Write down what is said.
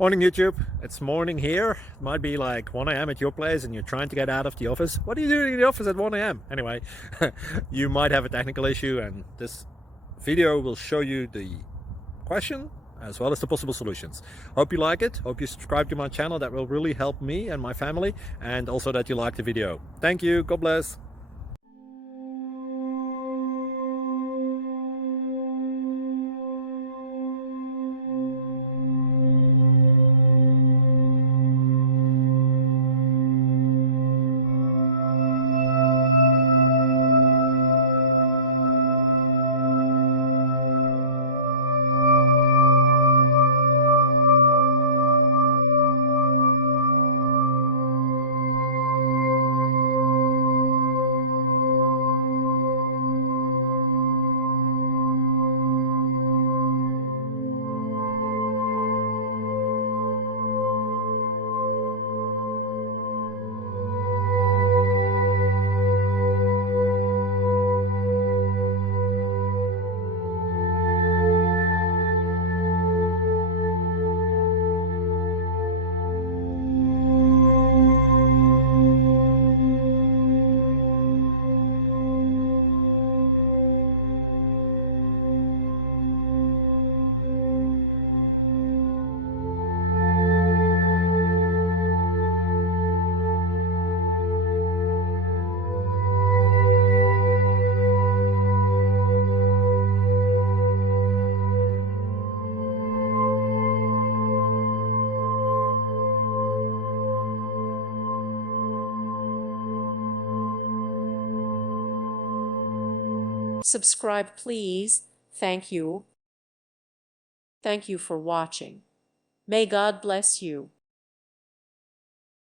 Morning YouTube, it's morning here. It might be like 1 a.m. at your place and you're trying to get out of the office. What are you doing in the office at 1 a.m.? Anyway, you might have a technical issue and this video will show you the question as well as the possible solutions. Hope you like it, hope you subscribe to my channel. That will really help me and my family, and also that you like the video. Thank you, God bless. Subscribe, please. Thank you. Thank you for watching. May God bless you.